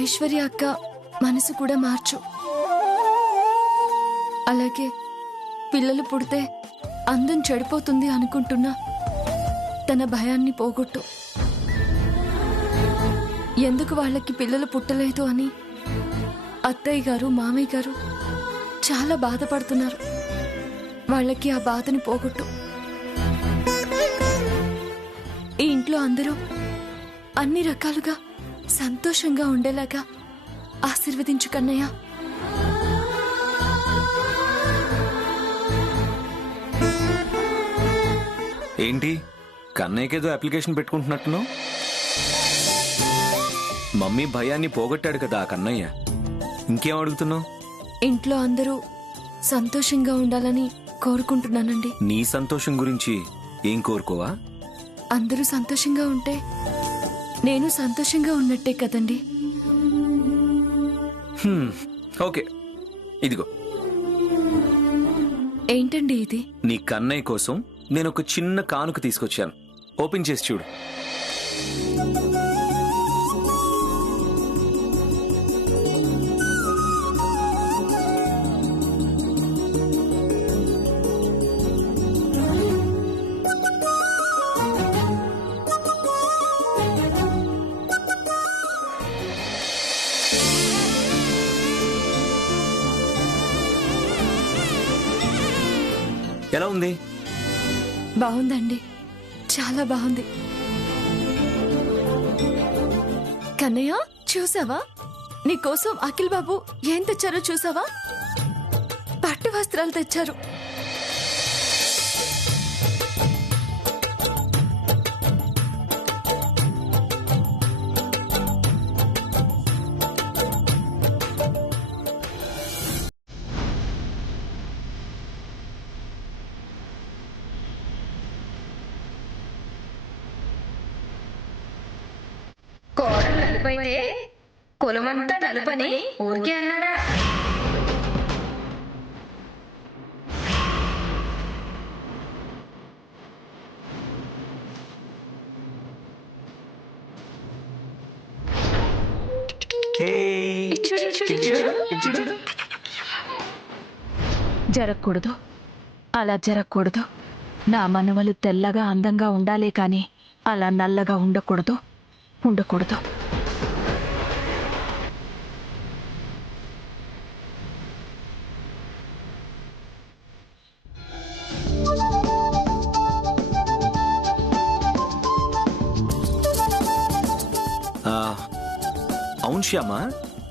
ఐశ్వర్య అక్క మనసు కూడా మార్చు. అలాగే పిల్లలు పుడితే అందం చెడిపోతుంది అనుకుంటున్నా తన భయాన్ని పోగొట్టు. ఎందుకు వాళ్ళకి పిల్లలు పుట్టలేదు అని అత్తయ్య గారు మామయ్య గారు చాలా బాధపడుతున్నారు. వాళ్ళకి ఆ బాధని పోగొట్టు. ఈ ఇంట్లో అందరూ అన్ని రకాలుగా సంతోషంగా ఉండేలాగా ఆశీర్వదించు కన్నయ్య. ఏంటి కన్నయ్యకేదో అప్లికేషన్ పెట్టుకుంటున్నట్టును? మమ్మీ భయాన్ని పోగొట్టాడు కదా ఆ కన్నయ్య, ఇంకేం అడుగుతున్నావు? ఇంట్లో అందరూ సంతోషంగా ఉండాలని కోరుకుంటున్నానండి. నీ సంతోషం గురించి ఏం కోరుకోవా? అందరూ సంతోషంగా ఉంటే నేను సంతోషంగా ఉన్నట్టే కదండి. ఓకే, ఇదిగో. ఏంటండి ఇది? నీ కన్నయ్య కోసం నేను ఒక చిన్న కానుక తీసుకొచ్చాను. ఓపెన్ చేసి చూడు. ఎలా ఉంది? బాగుందండి, చాలా బాగుంది. కన్నయ్య చూసావా, నీకోసం అఖిల్ బాబు ఏం తెచ్చారో చూసావా? పట్టు వస్త్రాలు తెచ్చారు. కోడలు నలుపైతే కులమంతా నలుపని ఊరికే అన్నాడా? జరగకూడదు, అలా జరగకూడదు. నా మనవలు తెల్లగా అందంగా ఉండాలే కానీ అలా నల్లగా ఉండకూడదు. అవును శ్యామ,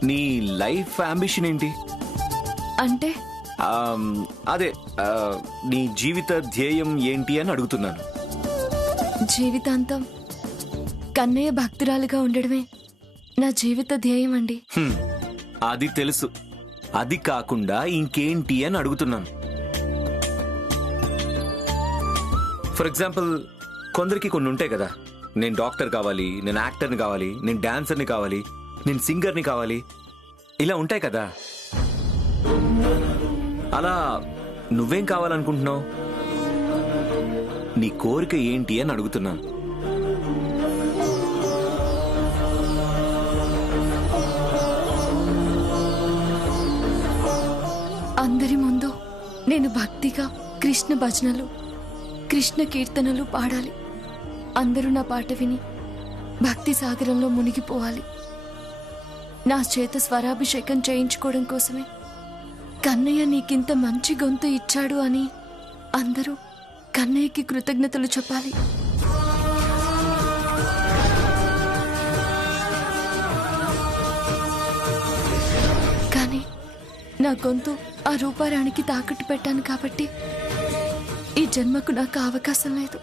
నీ లైఫ్ అంబిషన్ ఏంటి? అంటే అదే నీ జీవిత ధ్యేయం ఏంటి అని అడుగుతున్నాను. జీవితాంతం కన్నయ్య భక్తురాలుగా ఉండడమే నా జీవిత ధ్యేయం అండి. అది తెలుసు. అది కాకుండా ఇంకేంటి అని అడుగుతున్నాను. ఫర్ ఎగ్జాంపుల్, కొందరికి కొన్ని ఉంటాయి కదా, నేను డాక్టర్ కావాలి, నేను యాక్టర్ని కావాలి, నేను డాన్సర్ని కావాలి, నేను సింగర్ని కావాలి, ఇలా ఉంటాయి కదా. అలా నువ్వేం కావాలనుకుంటున్నావు? నీ కోరిక ఏంటి అని అడుగుతున్నాను. అందరి ముందు నేను భక్తిగా కృష్ణ భజనలు, కృష్ణ కీర్తనలు పాడాలి. అందరూ నా పాట విని భక్తి సాగరంలో మునిగిపోవాలి. నా చేత స్వరాభిషేకం చేయించుకోవడం కోసమే కన్నయ్య నీకింత మంచి గొంతు ఇచ్చాడు అని అందరూ కన్నయ్యకి కృతజ్ఞతలు చెప్పాలి. కానీ నా గొంతు ఆ రూపారానికి తాకట్టు పెట్టాను కాబట్టి ఈ జన్మకు నాకు అవకాశం లేదు,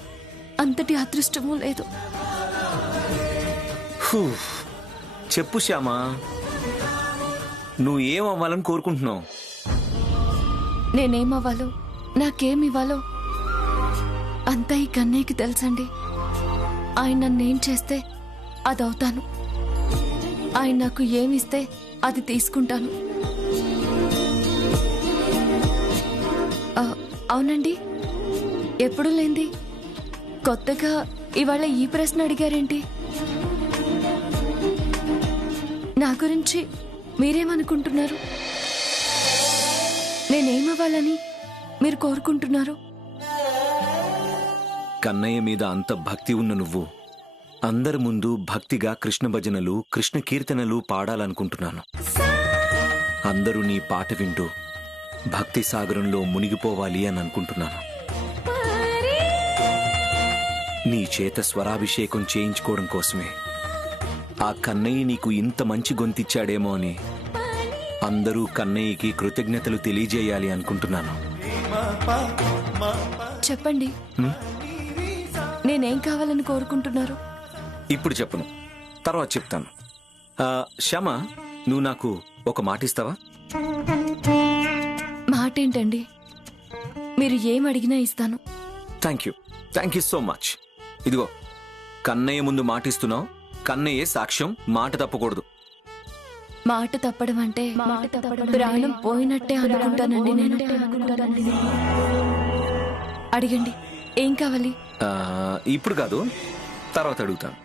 అంతటి అదృష్టమూ లేదు. చెప్పు శ్యామా, నువ్వు ఏం అవ్వాలని కోరుకుంటున్నావు? నేనేమవ్వాలో, నాకేమివ్వాలో అంతా ఈ కన్నయ్యకి తెలుసండి. ఆయన నన్నేం చేస్తే అదవుతాను, ఆయన నాకు ఏమిస్తే అది తీసుకుంటాను. అవునండి, ఎప్పుడు లేంది కొత్తగా ఇవాళ ఈ ప్రశ్న అడిగారేంటి? నా గురించి మీరేమనుకుంటున్నారు? నేనేమవ్వాలని మీరు కోరుకుంటున్నారు? కన్నయ్య మీద అంత భక్తి ఉన్న నువ్వు అందరి ముందు భక్తిగా కృష్ణ భజనలు కృష్ణ కీర్తనలు పాడాలనుకుంటున్నాను. అందరూ నీ పాట వింటూ భక్తి సాగరంలో మునిగిపోవాలి అని అనుకుంటున్నాను. నీ చేత స్వరాభిషేకం చేయించుకోవడం కోసమే ఆ కన్నయ్య నీకు ఇంత మంచి గొంతిచ్చాడేమో అని అందరూ కన్నయ్యకి కృతజ్ఞతలు తెలియజేయాలి అనుకుంటున్నాను. చెప్పండి, నేనేం కావాలని కోరుకుంటున్నారు? ఇప్పుడు చెప్పను, తర్వాత చెప్తాను. శ్యామ, నువ్వు నాకు ఒక మాట ఇస్తావా? మాటేంటండి? మీరు ఏం అడిగినా ఇస్తాను. Thank you so much. ఇదిగో, కన్నయ్య ముందు మాటిస్తున్నావు. కన్నయ్యే సాక్ష్యం, మాట తప్పకూడదు. మాట తప్పడం అంటే ప్రాణం పోయినట్టే అనుకుంటానండి నేను. అడగండి, ఏం కావాలి? ఇప్పుడు కాదు, తర్వాత అడుగుతాను.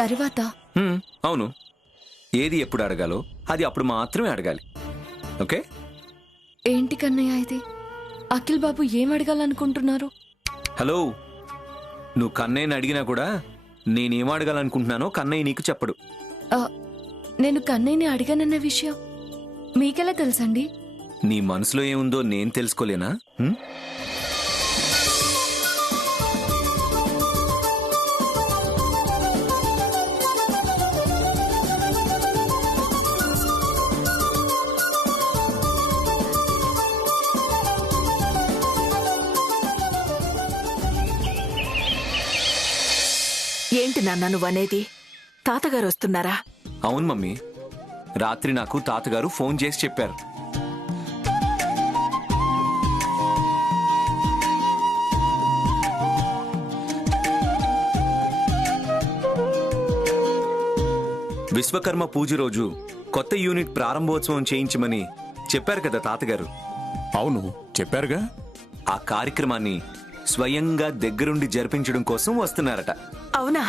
తరువాత? అవును, ఏది ఎప్పుడు అడగాలో అది అప్పుడు మాత్రమే అడగాలి. ఓకే? ఏంటి కన్నయ్య ఇది? అఖిల్ బాబు ఏం అడగాలనుకుంటున్నారు? హలో, నువ్వు కన్నయ్యని అడిగినా కూడా నేనేం అడగాలనుకుంటున్నానో కన్నయ్య నీకు చెప్పడు. నేను కన్నయ్యని అడిగానన్న విషయం మీకెలా తెలుసండి? నీ మనసులో ఏముందో నేను తెలుసుకోలేనా? ఏంటి నాన్న నువ్వనేది? తాతగారు వస్తున్నారా? అవును మమ్మీ, రాత్రి నాకు తాతగారు ఫోన్ చేసి చెప్పారు. విశ్వకర్మ పూజ రోజు కొత్త యూనిట్ ప్రారంభోత్సవం చేయించమని చెప్పారు కదా తాతగారు. అవును, చెప్పారుగా. ఆ కార్యక్రమాన్ని స్వయంగా దగ్గరుండి జరిపించడం కోసం వస్తున్నారట. అవునా?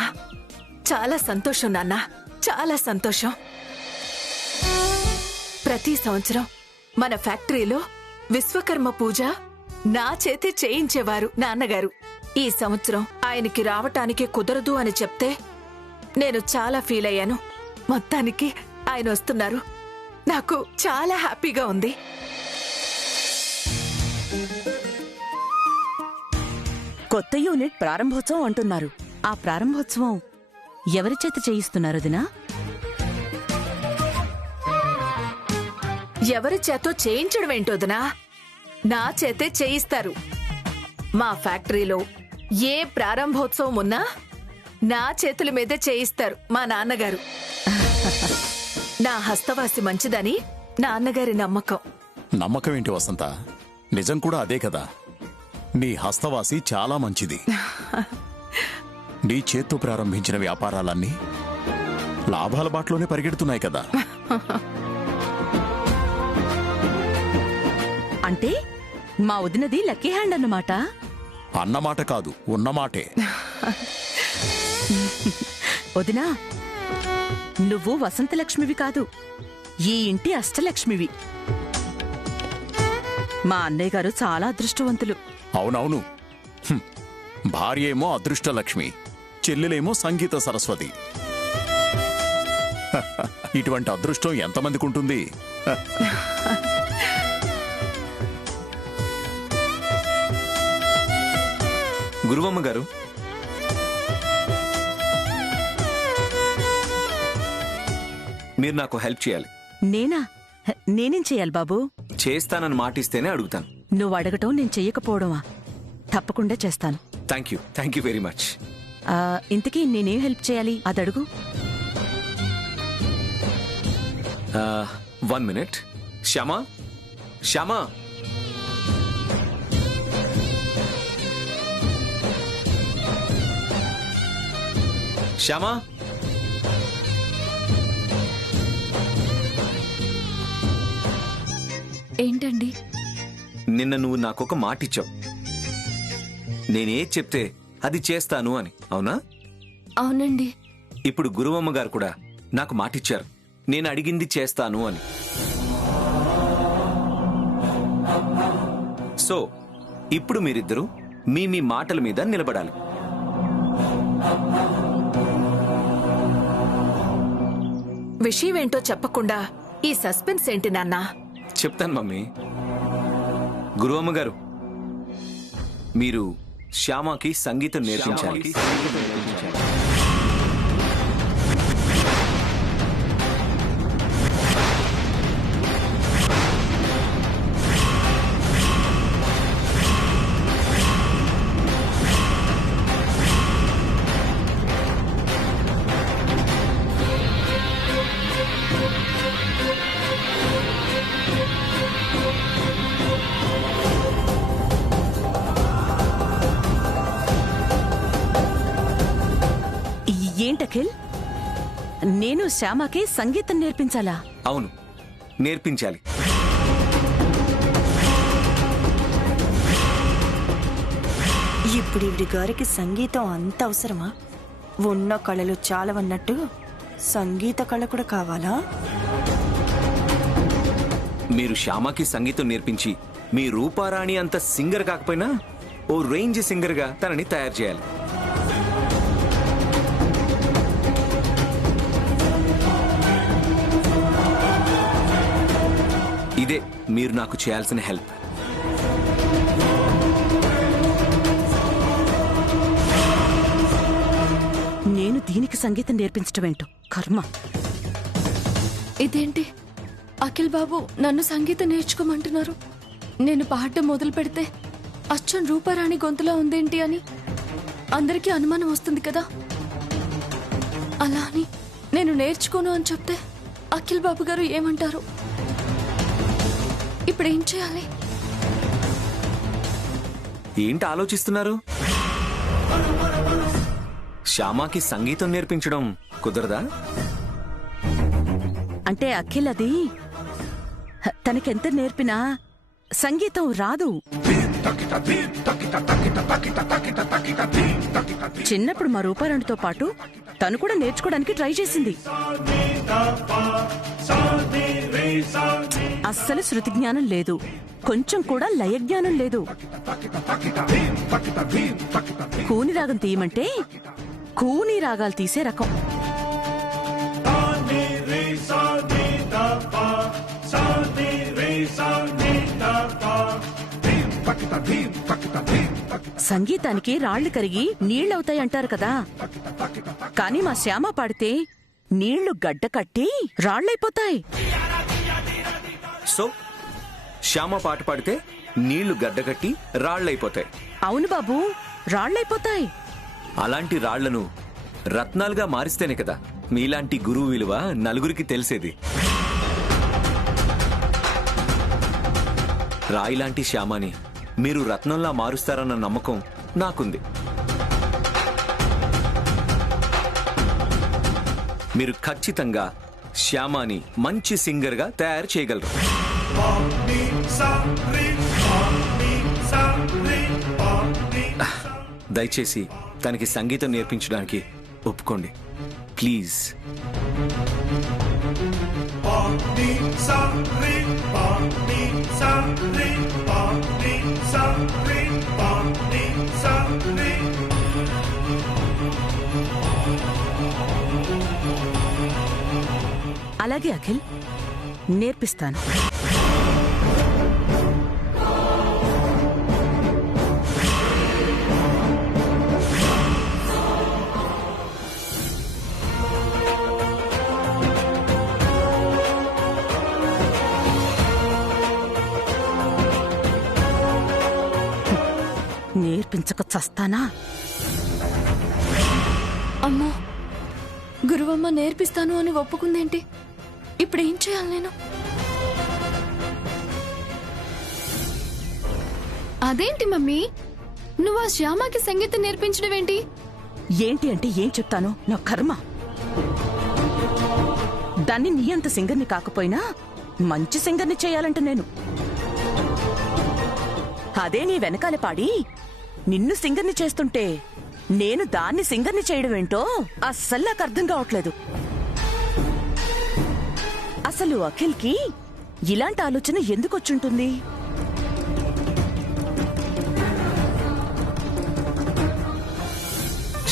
చాలా సంతోషం నాన్న, చాలా సంతోషం. ప్రతి సంవత్సరం మన ఫ్యాక్టరీలో విశ్వకర్మ పూజ నా చేతి చేయించేవారు నాన్నగారు. ఈ సంవత్సరం ఆయనకి రావటానికి కుదరదు అని చెప్తే నేను చాలా ఫీల్ అయ్యాను. మొత్తానికి ఆయన వస్తున్నారు. నాకు చాలా హ్యాపీగా ఉంది. కొత్త యూనిట్ ప్రారంభోత్సవం అంటున్నారు. ఆ ప్రారంభోత్సవం ఎవరి చేత చేయిస్తున్నారు దినా? ఎవరి చేతో చేయించడం ఏంటోదనా? నా చేతే చేయిస్తారు. మా ఫ్యాక్టరీలో ఏ ప్రారంభోత్సవం ఉన్నా నా చేతుల మీదే చేయిస్తారు మా నాన్నగారు. నా హస్తవాసి మంచిదని నాన్నగారి నమ్మకం. నమ్మకం ఏంటి వసంత? నిజం కూడా అదే కదా. నీ హస్తవాసి చాలా మంచిది. నీ చేత్తో ప్రారంభించిన వ్యాపారాలన్నీ లాభాల బాటలోనే పరిగెడుతున్నాయి కదా. అంటే మా వదినది లక్కీ హ్యాండ్ అన్నమాట. అన్నమాట కాదు, ఉన్నమాటే. వదినా, నువ్వు వసంతలక్ష్మివి కాదు, ఈ ఇంటి అష్టలక్ష్మివి. మా అన్నయ్య గారు చాలా అదృష్టవంతులు. అవునవును. భార్య ఏమో అదృష్టలక్ష్మి, చెల్లెలేమో సంగీత సరస్వతి. ఇటువంటి అదృష్టం ఎంతమందికి ఉంటుంది? గురువమ్మ గారు, మీరు నాకు హెల్ప్ చేయాలి. నేనా? నేనేం చెయ్యాలి బాబూ? చేస్తానని మాటిస్తేనే అడుగుతాను. నువ్వు అడగటం నేను చెయ్యకపోవడమా? తప్పకుండా చేస్తాను. Thank you very much. ఇంతకీ నేనేం హెల్ప్ చేయాలి అదడుగు. 1 minute. శ్యామా, శ్యామా, శ్యామా, ఏంటండి? నిన్న నువ్వు నాకొక మాట ఇచ్చావు, నేనేది చెప్తే అది చేస్తాను అని. అవునా? అవునండి. ఇప్పుడు గురువమ్మ గారు కూడా నాకు మాటిచ్చారు, నేను అడిగింది చేస్తాను అని. సో ఇప్పుడు మీరిద్దరూ మీ మీ మాటల మీద నిలబడాలి. విషయం ఏంటో చెప్పకుండా ఈ సస్పెన్స్ ఏంటి నాన్న? చెప్తాను మమ్మీ. గురువమ్మ గారు, మీరు శ్యామకి సంగీతం నేర్పించాలి. ఏంటఖిల్, నేను శ్యామకి సంగీతం నేర్పించాలా? అవును, నేర్పించాలి. ఇప్పుడు ఇవిడి గారికి సంగీతం అంత అవసరమా? ఉన్న కళలు చాలవన్నట్టు సంగీత కళ కూడా కావాలా? మీరు శ్యామకి సంగీతం నేర్పించి మీ రూపారాణి అంత సింగర్ కాకపోయినా ఓ రేంజ్ సింగర్గా తనని తయారు చేయాలి. ఇదే మీరు నాకు చేయాల్సిన హెల్ప్. నేను దీనికి సంగీతం నేర్పించటమేంటో కర్మ. ఇదేంటి అఖిల్ బాబు నన్ను సంగీతం నేర్చుకోమంటున్నారు? నేను పాడటం మొదలు పెడితే అచ్చం రూపారాణి గొంతులా ఉందేంటి అని అందరికీ అనుమానం వస్తుంది కదా. అలా అని నేను నేర్చుకోను అని చెప్తే అఖిల్ బాబు గారు ఏమంటారు? ఇప్పుడేం చేయాలి? ఏంటి ఆలోచిస్తున్నారు? శ్యామకి సంగీతం నేర్పించడం కుదరదా? అంటే అఖిల్ అది తనకెంత నేర్పినా సంగీతం రాదు. చిన్నప్పుడు మా రూపారాణితో పాటు తను కూడా నేర్చుకోవడానికి ట్రై చేసింది. అస్సలు శృతి జ్ఞానం లేదు, కొంచెం కూడా లయ జ్ఞానం లేదు. కూని రాగం తీయమంటే కూని రాగాలు తీసే రకం. సంగీతానికి రాళ్లు కరిగి నీళ్లవుతాయంటారు కదా, కానీ మా శ్యామ పాడితే నీళ్లు గడ్డ కట్టి రాళ్లైపోతాయి. సో శ్యామ పాట పాడితే నీళ్లు గడ్డగట్టి రాళ్లైపోతాయి. అవును బాబు, రాళ్లైపోతాయి. అలాంటి రాళ్లను రత్నాలుగా మారిస్తేనే కదా మీలాంటి గురువు విలువ నలుగురికి తెలిసేది. రాయిలాంటి శ్యామని మీరు రత్నంలా మారుస్తారన్న నమ్మకం నాకుంది. మీరు ఖచ్చితంగా శ్యామని మంచి సింగర్గా తయారు చేయగలరు. దయచేసి తనకి సంగీతం నేర్పించడానికి ఒప్పుకోండి ప్లీజ్. అలాగే అఖిల్, నేర్పిస్తాను. నేర్పించక చస్తానా? అమ్మో, గురువమ్మ నేర్పిస్తాను అని ఒప్పుకుందేంటి? ఇప్పుడేం చేయాలి నేను? అదేంటి మమ్మీ, నువ్వు ఆ శ్యామకి సంగీతం నేర్పించడం ఏంటి? ఏంటి అంటే ఏం చెప్తాను, నా కర్మ. దాన్ని నీ అంత సింగర్ని కాకపోయినా మంచి సింగర్ని చేయాలంట నేను. అదే నీ వెనకాల పాడి నిన్ను సింగర్ని చేస్తుంటే నేను దాన్ని సింగర్ని చేయడం ఏంటో అస్సలు నాకు అర్థం కావట్లేదు. అసలు అఖిల్కి ఇలాంటి ఆలోచన ఎందుకొచ్చుంటుంది?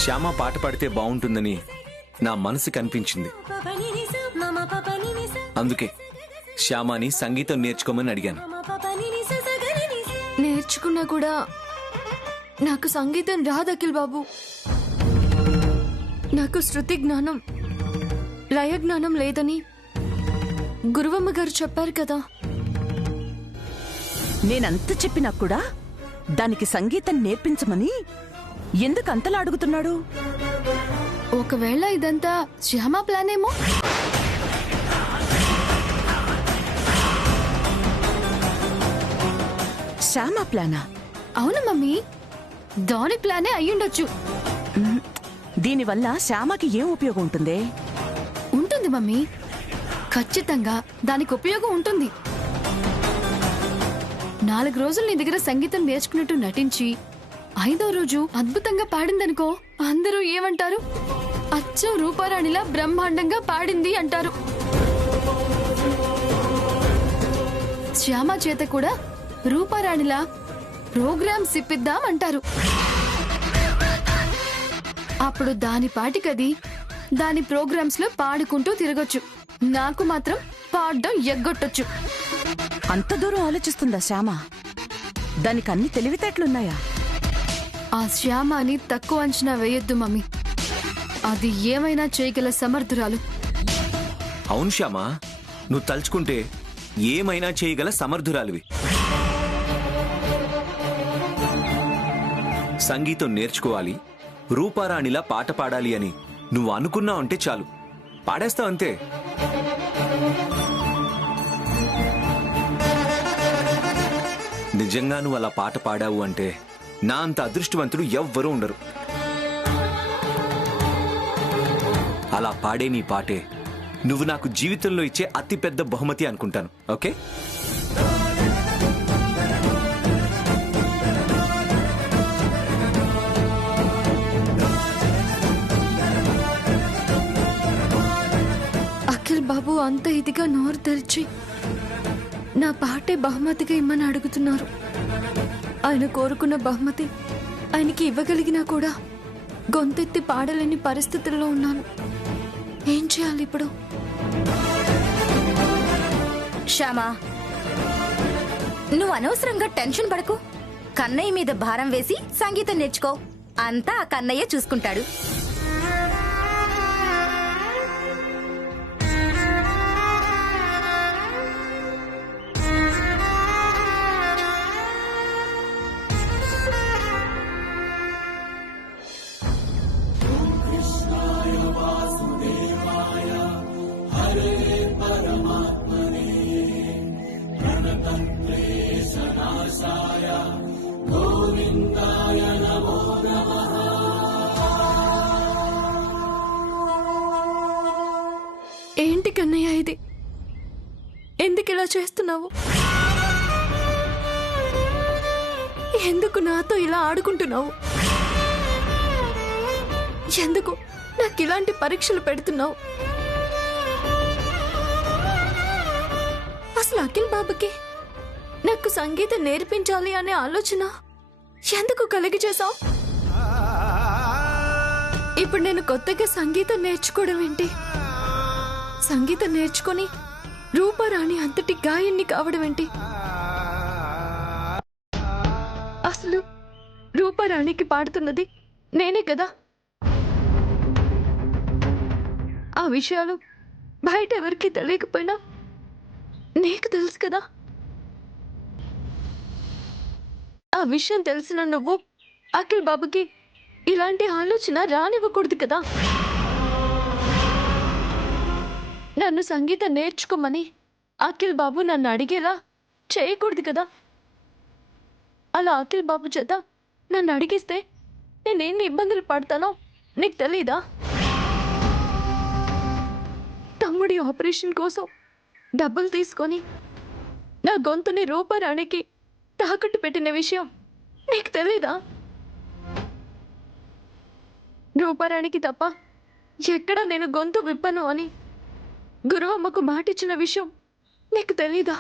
శ్యామ పాట పాడితే బాగుంటుందని నా మనసు కనిపించింది. అందుకే శ్యామని సంగీతం నేర్చుకోమని అడిగాను. నేర్చుకున్నా కూడా నాకు సంగీతం రాదు అఖిల్ బాబు. నాకు శృతి జ్ఞానం, లయ జ్ఞానం లేదని గురువమ్మ గారు చెప్పారు కదా. నేనంత చెప్పినా కూడా దానికి సంగీతం నేర్పించమని ఎందుకు అంతలా అడుగుతున్నాడు? ఒకవేళ ఇదంతా శ్యామ ప్లాన్ ఏమో. శ్యామ ప్లానా? అవును మమ్మీ, దాని ప్లానే అయ్యుండొచ్చు. దీనివల్ల శ్యామకి ఏం ఉపయోగం ఉంటుంది? ఉంటుంది మమ్మీ, ఖచ్చితంగా దానికి ఉపయోగం ఉంటుంది. 4 రోజులు నీ దగ్గర సంగీతం నేర్చుకున్నట్టు నటించి 5వ రోజు అద్భుతంగా పాడిందనుకో, అందరూ ఏమంటారు? అచ్చం రూపారాణిలా బ్రహ్మాండంగా పాడింది అంటారు. శ్యామ చేత కూడా రూపారాణిలా ప్రోగ్రామ్స్ ఇప్పిద్దాం అంటారు. అప్పుడు దాని పాటికది దాని ప్రోగ్రామ్స్ లో పాడుకుంటూ తిరగొచ్చు. నాకు మాత్రం పాడడం ఎగ్గొట్టొచ్చు. అంత దూరం ఆలోచిస్తుందా శ్యామ? దానికి అన్ని తెలివితేటలున్నాయా? ఆ శ్యామ అని తక్కువ అంచనా వేయొద్దు మమ్మీ. అది ఏమైనా చేయగల సమర్థురాలు. అవును శ్యామ, నువ్వు తలుచుకుంటే ఏమైనా చేయగల సమర్థురాలివి. సంగీతం నేర్చుకోవాలి, రూపారాణిలా పాట పాడాలి అని నువ్వు అనుకున్నావు అంటే చాలు, పాడేస్తావు అంతే. నిజంగా నువ్వు అలా పాట పాడావు అంటే నా అంత అదృష్టవంతుడు ఎవ్వరూ ఉండరు. అలా పాడే నీ పాటే నువ్వు నాకు జీవితంలో ఇచ్చే అతిపెద్ద బహుమతి అనుకుంటాను. ఓకే? అఖిల్ బాబు అంత ఇదిగా నోరు తెరిచి నా పాటే బహుమతిగా ఇమ్మని అడుగుతున్నారు. ఆయన కోరుకున్న బహుమతి ఆయనకి ఇవ్వగలిగినా కూడా గొంతెత్తి పాడలేని పరిస్థితుల్లో ఉన్నాను. ఏం చేయాలి ఇప్పుడు? శ్యామా, నువ్వు అనవసరంగా టెన్షన్ పడకు. కన్నయ్య మీద భారం వేసి సంగీతం నేర్చుకో. అంతా ఆ కన్నయ్య చూసుకుంటాడు. ఏంటి కన్నయ్య ఇది? ఎందుకు ఇలా చేస్తున్నావు? ఎందుకు నాతో ఇలా ఆడుకుంటున్నావు? ఎందుకు నాకు ఇలాంటి పరీక్షలు పెడుతున్నావు? అసలు అఖిల్ బాబుకి నాకు సంగీతం నేర్పించాలి అనే ఆలోచన ఎందుకు కలిగి చేశావు? ఇప్పుడు నేను కొత్తగా సంగీతం నేర్చుకోవడం ఏంటి? సంగీతం నేర్చుకొని రూపారాణి అంతటి గాయన్ని కావడం ఏంటి? అసలు రూపారాణికి పాడుతున్నది నేనే కదా. ఆ విషయాలు బయట ఎవరికి తెలియకపోయినా నీకు తెలుసు కదా. ఆ విషయం తెలిసిన నువ్వు అఖిల్ బాబుకి ఇలాంటి ఆలోచన రానివ్వకూడదు కదా. నన్ను సంగీతం నేర్చుకోమని అఖిల్ బాబు నన్ను అడిగేలా చేయకూడదు కదా. అలా అఖిల్ బాబు చేత నన్ను అడిగిస్తే నేనేన్ని ఇబ్బందులు పడతానో నీకు తెలీదా? తమ్ముడి ఆపరేషన్ కోసం డబ్బులు తీసుకొని నా గొంతుని రూపారాణికి తాకట్టు పెట్టిన విషయం నీకు తెలీదా? రూపారాణికి తప్ప ఎక్కడ నేను గొంతు విప్పను అని గురువమ్మకు మాటిచ్చిన విషయం నీకు తెలీదా?